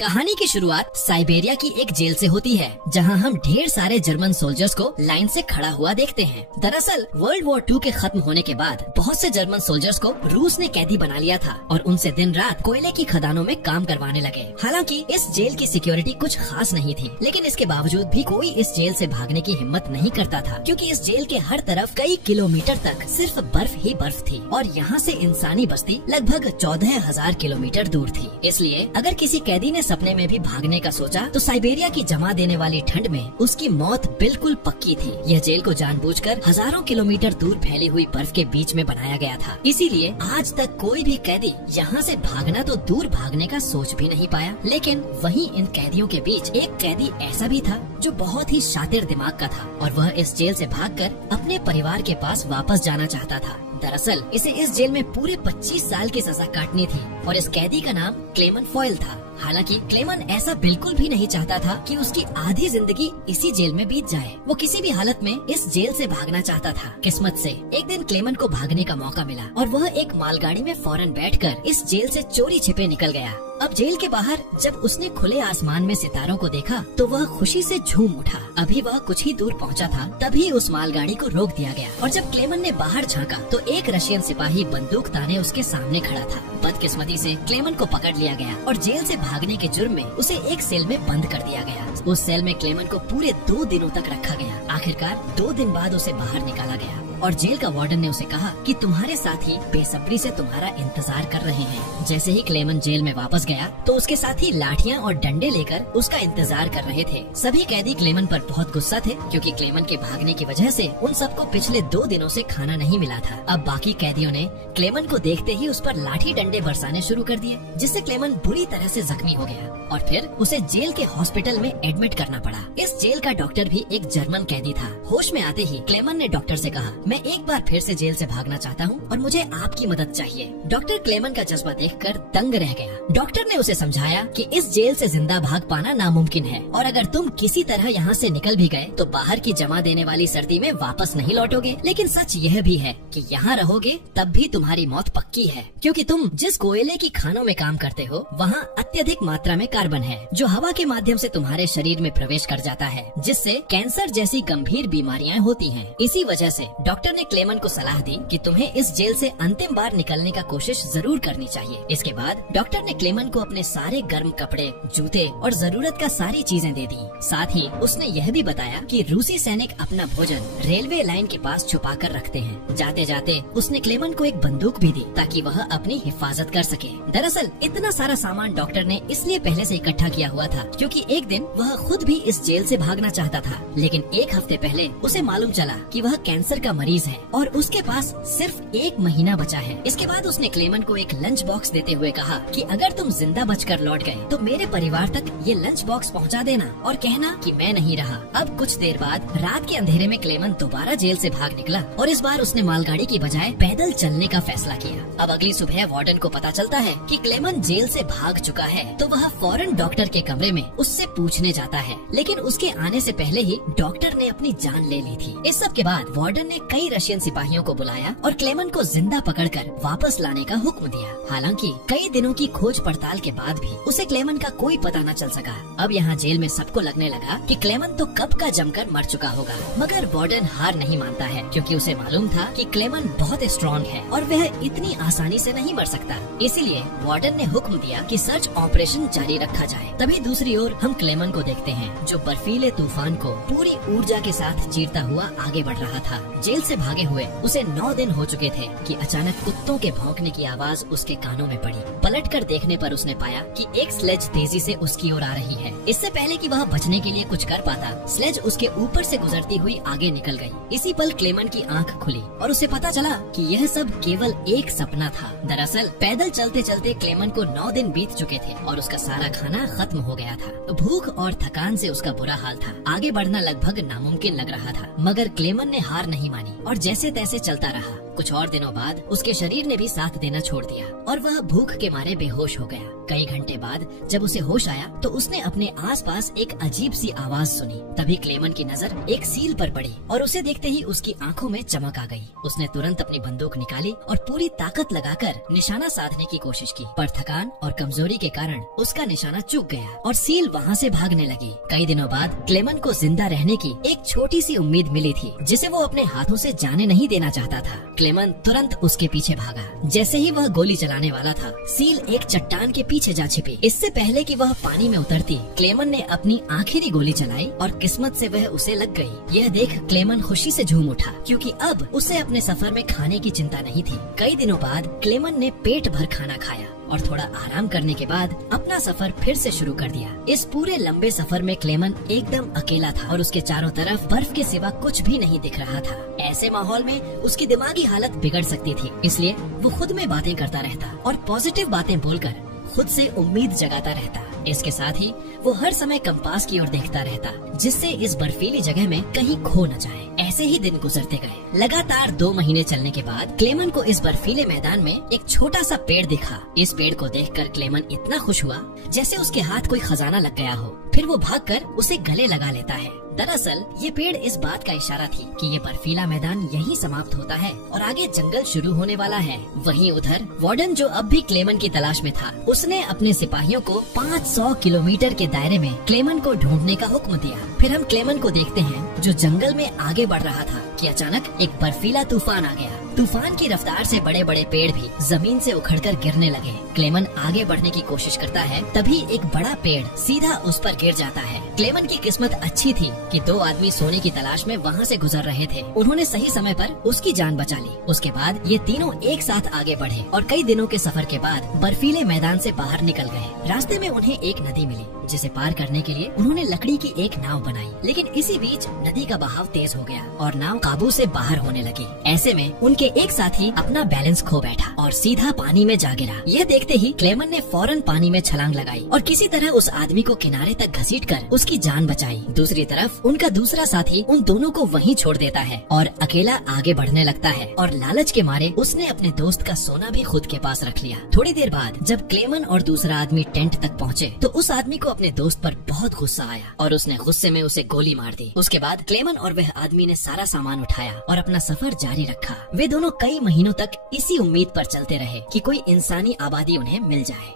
कहानी की शुरुआत साइबेरिया की एक जेल से होती है, जहां हम ढेर सारे जर्मन सोल्जर्स को लाइन से खड़ा हुआ देखते हैं। दरअसल वर्ल्ड वॉर 2 के खत्म होने के बाद बहुत से जर्मन सोल्जर्स को रूस ने कैदी बना लिया था और उनसे दिन रात कोयले की खदानों में काम करवाने लगे। हालांकि इस जेल की सिक्योरिटी कुछ खास नहीं थी, लेकिन इसके बावजूद भी कोई इस जेल से भागने की हिम्मत नहीं करता था, क्योंकि इस जेल के हर तरफ कई किलोमीटर तक सिर्फ बर्फ ही बर्फ थी और यहाँ से इंसानी बस्ती लगभग 14,000 किलोमीटर दूर थी। इसलिए अगर किसी कैदी ने सपने में भी भागने का सोचा तो साइबेरिया की जमा देने वाली ठंड में उसकी मौत बिल्कुल पक्की थी। यह जेल को जानबूझकर हजारों किलोमीटर दूर फैली हुई बर्फ के बीच में बनाया गया था। इसीलिए आज तक कोई भी कैदी यहाँ से भागना तो दूर भागने का सोच भी नहीं पाया। लेकिन वहीं इन कैदियों के बीच एक कैदी ऐसा भी था जो बहुत ही शातिर दिमाग का था और वह इस जेल से भागकर अपने परिवार के पास वापस जाना चाहता था। दरअसल इसे इस जेल में पूरे 25 साल की सजा काटनी थी और इस कैदी का नाम क्लेमन फॉयल था। हालांकि क्लेमन ऐसा बिल्कुल भी नहीं चाहता था कि उसकी आधी जिंदगी इसी जेल में बीत जाए। वो किसी भी हालत में इस जेल से भागना चाहता था। किस्मत से एक दिन क्लेमन को भागने का मौका मिला और वह एक मालगाड़ी में फौरन बैठकर इस जेल से चोरी छिपे निकल गया। अब जेल के बाहर जब उसने खुले आसमान में सितारों को देखा तो वह खुशी से झूम उठा। अभी वह कुछ ही दूर पहुंचा था, तभी उस मालगाड़ी को रोक दिया गया और जब क्लेमन ने बाहर झांका तो एक रशियन सिपाही बंदूक ताने उसके सामने खड़ा था। बदकिस्मती से क्लेमन को पकड़ लिया गया और जेल से भागने के जुर्म में उसे एक सेल में बंद कर दिया गया। उस सेल में क्लेमन को पूरे 2 दिनों तक रखा गया। आखिरकार 2 दिन बाद उसे बाहर निकाला गया और जेल का वार्डन ने उसे कहा कि तुम्हारे साथी बेसब्री से तुम्हारा इंतजार कर रहे हैं। जैसे ही क्लेमन जेल में वापस गया तो उसके साथी लाठियां और डंडे लेकर उसका इंतजार कर रहे थे। सभी कैदी क्लेमन पर बहुत गुस्सा थे, क्योंकि क्लेमन के भागने की वजह से उन सबको पिछले 2 दिनों से खाना नहीं मिला था। अब बाकी कैदियों ने क्लेमन को देखते ही उस पर लाठी डंडे बरसाने शुरू कर दिए, जिससे क्लेमन बुरी तरह से जख्मी हो गया और फिर उसे जेल के हॉस्पिटल में एडमिट करना पड़ा। इस जेल का डॉक्टर भी एक जर्मन कैदी था। होश में आते ही क्लेमन ने डॉक्टर से कहा, मैं एक बार फिर से जेल से भागना चाहता हूँ और मुझे आपकी मदद चाहिए। डॉक्टर क्लेमन का जज्बा देखकर दंग रह गया। डॉक्टर ने उसे समझाया कि इस जेल से जिंदा भाग पाना नामुमकिन है और अगर तुम किसी तरह यहाँ से निकल भी गए तो बाहर की जमा देने वाली सर्दी में वापस नहीं लौटोगे। लेकिन सच यह भी है कि यहाँ रहोगे तब भी तुम्हारी मौत पक्की है, क्योंकि तुम जिस कोयले की खानों में काम करते हो वहाँ अत्यधिक मात्रा में कार्बन है, जो हवा के माध्यम से तुम्हारे शरीर में प्रवेश कर जाता है, जिससे कैंसर जैसी गंभीर बीमारियां होती हैं। इसी वजह से डॉक्टर ने क्लेमन को सलाह दी कि तुम्हें इस जेल से अंतिम बार निकलने का कोशिश जरूर करनी चाहिए। इसके बाद डॉक्टर ने क्लेमन को अपने सारे गर्म कपड़े, जूते और जरूरत का सारी चीजें दे दी। साथ ही उसने यह भी बताया कि रूसी सैनिक अपना भोजन रेलवे लाइन के पास छुपा कर रखते हैं। जाते जाते उसने क्लेमन को एक बंदूक भी दी ताकि वह अपनी हिफाजत कर सके। दरअसल इतना सारा सामान डॉक्टर ने इसलिए पहले से इकट्ठा किया हुआ था क्योंकि एक दिन वह खुद भी इस जेल से भागना चाहता था, लेकिन एक हफ्ते पहले उसे मालूम चला कि वह कैंसर का मरीज है और उसके पास सिर्फ 1 महीना बचा है। इसके बाद उसने क्लेमन को एक लंच बॉक्स देते हुए कहा कि अगर तुम जिंदा बचकर लौट गए तो मेरे परिवार तक ये लंच बॉक्स पहुंचा देना और कहना कि मैं नहीं रहा। अब कुछ देर बाद रात के अंधेरे में क्लेमन दोबारा जेल से भाग निकला और इस बार उसने मालगाड़ी की बजाय पैदल चलने का फैसला किया। अब अगली सुबह वार्डन को पता चलता है कि क्लेमन जेल से भाग चुका है, तो वह फौरन डॉक्टर के कमरे में उससे पूछने जाता है, लेकिन उसके आने से पहले ही डॉक्टर ने अपनी जान ले ली थी। इस सब के बाद वार्डन ने कई रशियन सिपाहियों को बुलाया और क्लेमन को जिंदा पकड़कर वापस लाने का हुक्म दिया। हालांकि कई दिनों की खोज पड़ताल के बाद भी उसे क्लेमन का कोई पता न चल सका। अब यहाँ जेल में सबको लगने लगा कि क्लेमन तो कब का जमकर मर चुका होगा, मगर वार्डन हार नहीं मानता है, क्योंकि उसे मालूम था कि क्लेमन बहुत स्ट्रॉन्ग है और वह इतनी आसानी से नहीं मर सकता। इसीलिए वार्डन ने हुक्म दिया कि सर्च ऑपरेशन जारी रखा जाए। तभी दूसरी ओर हम क्लेमन को देखते हैं, जो बर्फीले तूफान को पूरी ऊर्जा के साथ चीरता हुआ आगे बढ़ रहा था। जेल से भागे हुए उसे 9 दिन हो चुके थे कि अचानक कुत्तों के भौंकने की आवाज उसके कानों में पड़ी। पलटकर देखने पर उसने पाया कि एक स्लेज तेजी से उसकी ओर आ रही है। इससे पहले कि वह बचने के लिए कुछ कर पाता, स्लेज उसके ऊपर से गुजरती हुई आगे निकल गई। इसी पल क्लेमन की आंख खुली और उसे पता चला कि यह सब केवल एक सपना था। दरअसल पैदल चलते चलते क्लेमन को 9 दिन बीत चुके थे और उसका सारा खाना खत्म हो गया था। भूख और थकान से उसका बुरा हाल था। आगे बढ़ना लगभग नामुमकिन लग रहा था, मगर क्लेमन ने हार नहीं मानी और जैसे तैसे चलता रहा। कुछ और दिनों बाद उसके शरीर ने भी साथ देना छोड़ दिया और वह भूख के मारे बेहोश हो गया। कई घंटे बाद जब उसे होश आया तो उसने अपने आसपास एक अजीब सी आवाज सुनी। तभी क्लेमन की नजर एक सील पर पड़ी और उसे देखते ही उसकी आंखों में चमक आ गई। उसने तुरंत अपनी बंदूक निकाली और पूरी ताकत लगाकर निशाना साधने की कोशिश की, पर थकान और कमजोरी के कारण उसका निशाना चूक गया और सील वहाँ से भागने लगी। कई दिनों बाद क्लेमन को जिंदा रहने की एक छोटी सी उम्मीद मिली थी, जिसे वो अपने हाथों से जाने नहीं देना चाहता था। क्लेमन तुरंत उसके पीछे भागा। जैसे ही वह गोली चलाने वाला था, सील एक चट्टान के पीछे जा छिपी। इससे पहले कि वह पानी में उतरती, क्लेमन ने अपनी आखिरी गोली चलाई और किस्मत से वह उसे लग गई। यह देख क्लेमन खुशी से झूम उठा, क्योंकि अब उसे अपने सफर में खाने की चिंता नहीं थी। कई दिनों बाद क्लेमन ने पेट भर खाना खाया और थोड़ा आराम करने के बाद अपना सफर फिर से शुरू कर दिया। इस पूरे लंबे सफर में क्लेमन एकदम अकेला था और उसके चारों तरफ बर्फ के सिवा कुछ भी नहीं दिख रहा था। ऐसे माहौल में उसकी दिमागी हालत बिगड़ सकती थी, इसलिए वो खुद में बातें करता रहता और पॉजिटिव बातें बोलकर खुद से उम्मीद जगाता रहता। इसके साथ ही वो हर समय कंपास की ओर देखता रहता, जिससे इस बर्फीली जगह में कहीं खो न जाए। ऐसे ही दिन गुजरते गए। लगातार 2 महीने चलने के बाद क्लेमन को इस बर्फीले मैदान में एक छोटा सा पेड़ दिखा। इस पेड़ को देखकर क्लेमन इतना खुश हुआ जैसे उसके हाथ कोई खजाना लग गया हो। फिर वो भागकर उसे गले लगा लेता है। दरअसल ये पेड़ इस बात का इशारा थी कि ये बर्फीला मैदान यहीं समाप्त होता है और आगे जंगल शुरू होने वाला है। वहीं उधर वार्डन, जो अब भी क्लेमन की तलाश में था, उसने अपने सिपाहियों को 500 किलोमीटर के दायरे में क्लेमन को ढूंढने का हुक्म दिया। फिर हम क्लेमन को देखते हैं जो जंगल में आगे बढ़ रहा था कि अचानक एक बर्फीला तूफान आ गया। तूफान की रफ्तार से बड़े बड़े पेड़ भी जमीन से उखड़कर गिरने लगे। क्लेमन आगे बढ़ने की कोशिश करता है, तभी एक बड़ा पेड़ सीधा उस पर गिर जाता है। क्लेमन की किस्मत अच्छी थी कि 2 आदमी सोने की तलाश में वहाँ से गुजर रहे थे। उन्होंने सही समय पर उसकी जान बचा ली। उसके बाद ये तीनों एक साथ आगे बढ़े और कई दिनों के सफर के बाद बर्फीले मैदान से बाहर निकल गए। रास्ते में उन्हें एक नदी मिली, जिसे पार करने के लिए उन्होंने लकड़ी की एक नाव बनाई। लेकिन इसी बीच नदी का बहाव तेज हो गया और नाव काबू से बाहर होने लगी। ऐसे में उनके एक साथी अपना बैलेंस खो बैठा और सीधा पानी में जा गिरा। यह देखते ही क्लेमन ने फौरन पानी में छलांग लगाई और किसी तरह उस आदमी को किनारे तक घसीटकर उसकी जान बचाई। दूसरी तरफ उनका दूसरा साथी उन दोनों को वहीं छोड़ देता है और अकेला आगे बढ़ने लगता है और लालच के मारे उसने अपने दोस्त का सोना भी खुद के पास रख लिया। थोड़ी देर बाद जब क्लेमन और दूसरा आदमी टेंट तक पहुँचे तो उस आदमी को अपने दोस्त पर बहुत गुस्सा आया और उसने गुस्से में उसे गोली मार दी। उसके बाद क्लेमन और वह आदमी ने सारा सामान उठाया और अपना सफर जारी रखा। वे दोनों कई महीनों तक इसी उम्मीद पर चलते रहे कि कोई इंसानी आबादी उन्हें मिल जाए।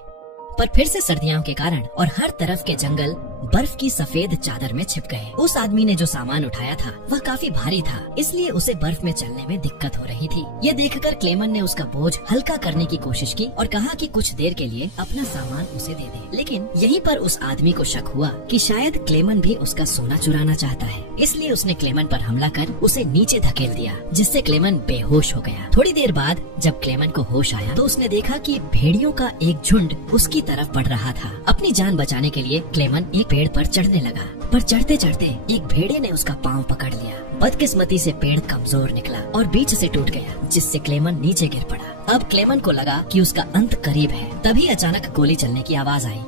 पर फिर से सर्दियों के कारण और हर तरफ के जंगल बर्फ की सफेद चादर में छिप गए। उस आदमी ने जो सामान उठाया था वह काफी भारी था, इसलिए उसे बर्फ में चलने में दिक्कत हो रही थी। यह देखकर क्लेमन ने उसका बोझ हल्का करने की कोशिश की और कहा कि कुछ देर के लिए अपना सामान उसे दे दे। लेकिन यहीं पर उस आदमी को शक हुआ कि शायद क्लेमन भी उसका सोना चुराना चाहता है, इसलिए उसने क्लेमन पर हमला कर उसे नीचे धकेल दिया, जिससे क्लेमन बेहोश हो गया। थोड़ी देर बाद जब क्लेमन को होश आया तो उसने देखा कि भेड़ियों का एक झुंड उसकी तरफ बढ़ रहा था। अपनी जान बचाने के लिए क्लेमन एक पेड़ पर चढ़ने लगा, पर चढ़ते चढ़ते एक भेड़िए ने उसका पांव पकड़ लिया। बदकिस्मती से पेड़ कमजोर निकला और बीच से टूट गया, जिससे क्लेमन नीचे गिर पड़ा। अब क्लेमन को लगा कि उसका अंत करीब है। तभी अचानक गोली चलने की आवाज आई।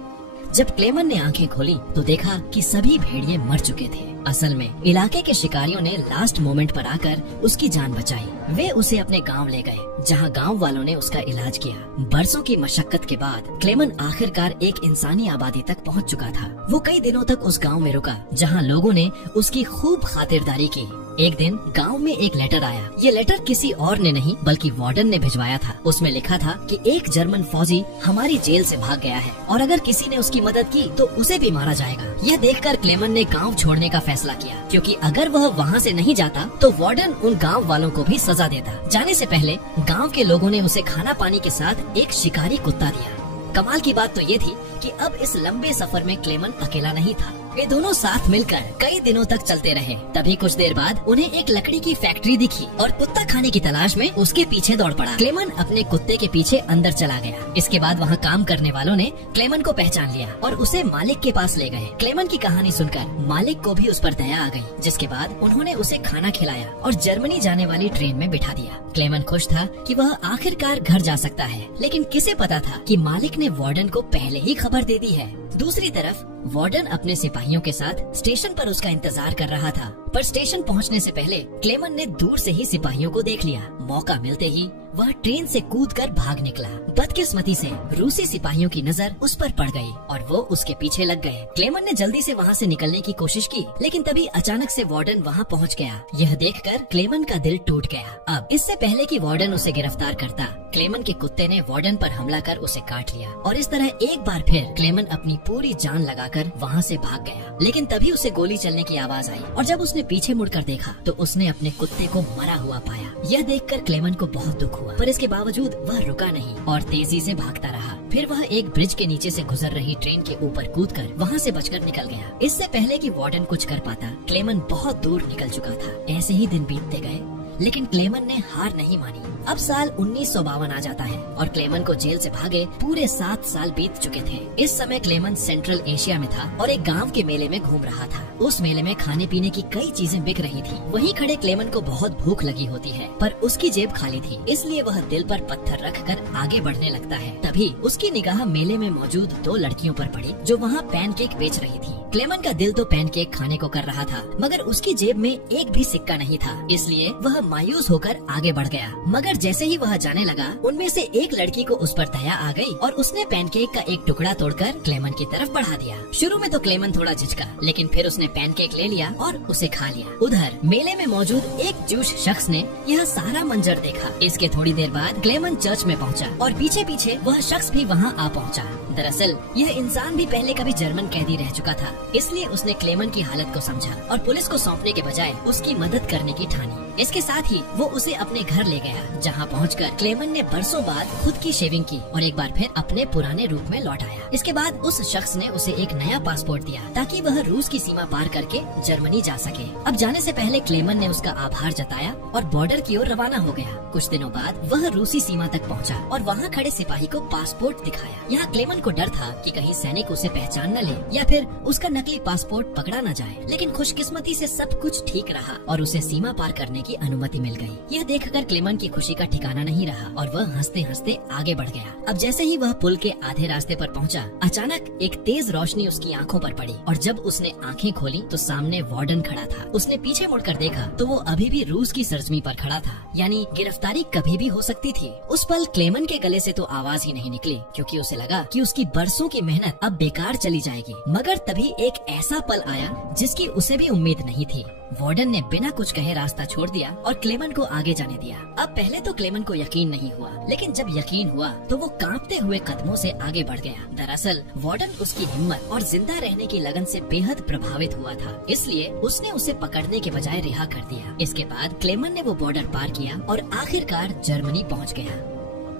जब क्लेमन ने आंखें खोली तो देखा कि सभी भेड़िए मर चुके थे। असल में इलाके के शिकारियों ने लास्ट मोमेंट पर आकर उसकी जान बचाई। वे उसे अपने गांव ले गए, जहां गांव वालों ने उसका इलाज किया। बरसों की मशक्कत के बाद क्लेमन आखिरकार एक इंसानी आबादी तक पहुंच चुका था। वो कई दिनों तक उस गांव में रुका, जहां लोगों ने उसकी खूब खातिरदारी की। एक दिन गांव में एक लेटर आया। ये लेटर किसी और ने नहीं बल्कि वार्डन ने भिजवाया था। उसमें लिखा था कि एक जर्मन फौजी हमारी जेल से भाग गया है और अगर किसी ने उसकी मदद की तो उसे भी मारा जाएगा। यह देखकर क्लेमन ने गांव छोड़ने का फैसला किया, क्योंकि अगर वह वहां से नहीं जाता तो वार्डन उन गांव वालों को भी सजा देता। जाने से पहले गांव के लोगों ने उसे खाना पानी के साथ एक शिकारी कुत्ता दिया। कमाल की बात तो ये थी कि अब इस लंबे सफर में क्लेमन अकेला नहीं था। वे दोनों साथ मिलकर कई दिनों तक चलते रहे। तभी कुछ देर बाद उन्हें एक लकड़ी की फैक्ट्री दिखी और कुत्ता खाने की तलाश में उसके पीछे दौड़ पड़ा। क्लेमन अपने कुत्ते के पीछे अंदर चला गया। इसके बाद वहाँ काम करने वालों ने क्लेमन को पहचान लिया और उसे मालिक के पास ले गए। क्लेमन की कहानी सुनकर मालिक को भी उस पर दया आ गई, जिसके बाद उन्होंने उसे खाना खिलाया और जर्मनी जाने वाली ट्रेन में बिठा दिया। क्लेमन खुश था कि वह आखिरकार घर जा सकता है, लेकिन किसे पता था कि मालिक ने वार्डन को पहले ही खबर दे दी है। दूसरी तरफ वार्डन अपने सिपाहियों के साथ स्टेशन पर उसका इंतजार कर रहा था, पर स्टेशन पहुंचने से पहले क्लेमन ने दूर से ही सिपाहियों को देख लिया। मौका मिलते ही वह ट्रेन से कूदकर भाग निकला। बदकिस्मती से रूसी सिपाहियों की नजर उस पर पड़ गई और वो उसके पीछे लग गए। क्लेमन ने जल्दी से वहाँ से निकलने की कोशिश की, लेकिन तभी अचानक से वार्डन वहाँ पहुँच गया। यह देखकर क्लेमन का दिल टूट गया। अब इससे पहले कि वार्डन उसे गिरफ्तार करता, क्लेमन के कुत्ते ने वार्डन पर हमला कर उसे काट लिया और इस तरह एक बार फिर क्लेमन अपनी पूरी जान लगाकर वहाँ से भाग गया। लेकिन तभी उसे गोली चलने की आवाज आई और जब उसने पीछे मुड़कर देखा तो उसने अपने कुत्ते को मरा हुआ पाया। यह देखकर क्लेमन को बहुत दुख हुआ, पर इसके बावजूद वह रुका नहीं और तेजी से भागता रहा। फिर वह एक ब्रिज के नीचे से गुजर रही ट्रेन के ऊपर कूदकर वहाँ से बचकर निकल गया। इससे पहले कि वार्डन कुछ कर पाता, क्लेमन बहुत दूर निकल चुका था। ऐसे ही दिन बीतते गए, लेकिन क्लेमन ने हार नहीं मानी। अब साल 1952 आ जाता है और क्लेमन को जेल से भागे पूरे 7 साल बीत चुके थे। इस समय क्लेमन सेंट्रल एशिया में था और एक गांव के मेले में घूम रहा था। उस मेले में खाने पीने की कई चीजें बिक रही थी। वहीं खड़े क्लेमन को बहुत भूख लगी होती है, पर उसकी जेब खाली थी, इसलिए वह दिल पर पत्थर रखकर आगे बढ़ने लगता है। तभी उसकी निगाह मेले में मौजूद 2 लड़कियों पर पड़ी जो वहाँ पैनकेक बेच रही थी। क्लेमन का दिल तो पैनकेक खाने को कर रहा था, मगर उसकी जेब में एक भी सिक्का नहीं था, इसलिए वह मायूस होकर आगे बढ़ गया। मगर जैसे ही वह जाने लगा, उनमें से एक लड़की को उस पर दया आ गई और उसने पैनकेक का एक टुकड़ा तोड़कर क्लेमन की तरफ बढ़ा दिया। शुरू में तो क्लेमन थोड़ा झिझका, लेकिन फिर उसने पैनकेक ले लिया और उसे खा लिया। उधर मेले में मौजूद एक जूश शख्स ने यह सारा मंजर देखा। इसके थोड़ी देर बाद क्लेमन चर्च में पहुंचा और पीछे पीछे वह शख्स भी वहां आ पहुंचा। दरअसल यह इंसान भी पहले कभी जर्मन कैदी रह चुका था, इसलिए उसने क्लेमन की हालत को समझा और पुलिस को सौंपने के बजाय उसकी मदद करने की ठानी। इसके साथ ही वो उसे अपने घर ले गया, जहाँ पहुंचकर क्लेमन ने बरसों बाद खुद की शेविंग की और एक बार फिर अपने पुराने रूप में लौट आया। इसके बाद उस शख्स ने उसे एक नया पासपोर्ट दिया ताकि वह रूस की सीमा पार करके जर्मनी जा सके। अब जाने से पहले क्लेमन ने उसका आभार जताया और बॉर्डर की ओर रवाना हो गया। कुछ दिनों बाद वह रूसी सीमा तक पहुंचा और वहां खड़े सिपाही को पासपोर्ट दिखाया। यहाँ क्लेमन को डर था कि कहीं सैनिक उसे पहचान न ले या फिर उसका नकली पासपोर्ट पकड़ा न जाए, लेकिन खुशकिस्मती से सब कुछ ठीक रहा और उसे सीमा पार करने की अनुमति मिल गई। यह देखकर क्लेमन की खुशी का ठिकाना नहीं रहा और वह हंसते हंसते आगे बढ़ गया। अब जैसे ही वह पुल के आधे रास्ते पर पहुंचा, अचानक एक तेज रोशनी उसकी आंखों पर पड़ी और जब उसने आंखें खोली तो सामने वार्डन खड़ा था। उसने पीछे मुड़कर देखा तो वो अभी भी रूस की सरजमी पर खड़ा था, यानी गिरफ्तारी कभी भी हो सकती थी। उस पल क्लेमन के गले से तो आवाज ही नहीं निकली, क्योंकि उसे लगा कि उसकी बरसों की मेहनत अब बेकार चली जाएगी। मगर तभी एक ऐसा पल आया जिसकी उसे भी उम्मीद नहीं थी। वार्डन ने बिना कुछ कहे रास्ता छोड़ दिया और क्लेमन को आगे जाने दिया। अब पहले तो क्लेमन को यकीन नहीं हुआ, लेकिन जब यकीन हुआ तो वो कांपते हुए कदमों से आगे बढ़ गया। दरअसल वार्डन उसकी हिम्मत और जिंदा रहने की लगन से बेहद प्रभावित हुआ था, इसलिए उसने उसे पकड़ने के बजाय रिहा कर दिया। इसके बाद क्लेमन ने वो बॉर्डर पार किया और आखिरकार जर्मनी पहुँच गया।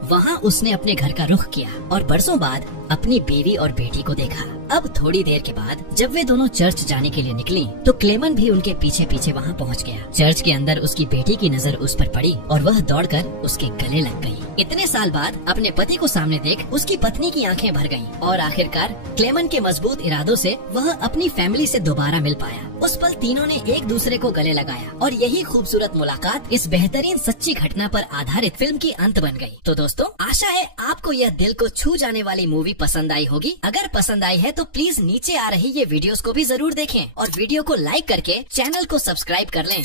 वहाँ उसने अपने घर का रुख किया और बरसों बाद अपनी बीवी और बेटी को देखा। अब थोड़ी देर के बाद जब वे दोनों चर्च जाने के लिए निकली तो क्लेमन भी उनके पीछे पीछे वहाँ पहुँच गया। चर्च के अंदर उसकी बेटी की नजर उस पर पड़ी और वह दौड़कर उसके गले लग गई। इतने साल बाद अपने पति को सामने देख उसकी पत्नी की आंखें भर गईं और आखिरकार क्लेमन के मजबूत इरादों से वह अपनी फैमिली से दोबारा मिल पाया। उस पल तीनों ने एक दूसरे को गले लगाया और यही खूबसूरत मुलाकात इस बेहतरीन सच्ची घटना पर आधारित फिल्म की अंत बन गई। तो दोस्तों, आशा है आपको यह दिल को छू जाने वाली मूवी पसंद आई होगी। अगर पसंद आई है तो प्लीज नीचे आ रही ये वीडियोस को भी जरूर देखें और वीडियो को लाइक करके चैनल को सब्सक्राइब कर लें।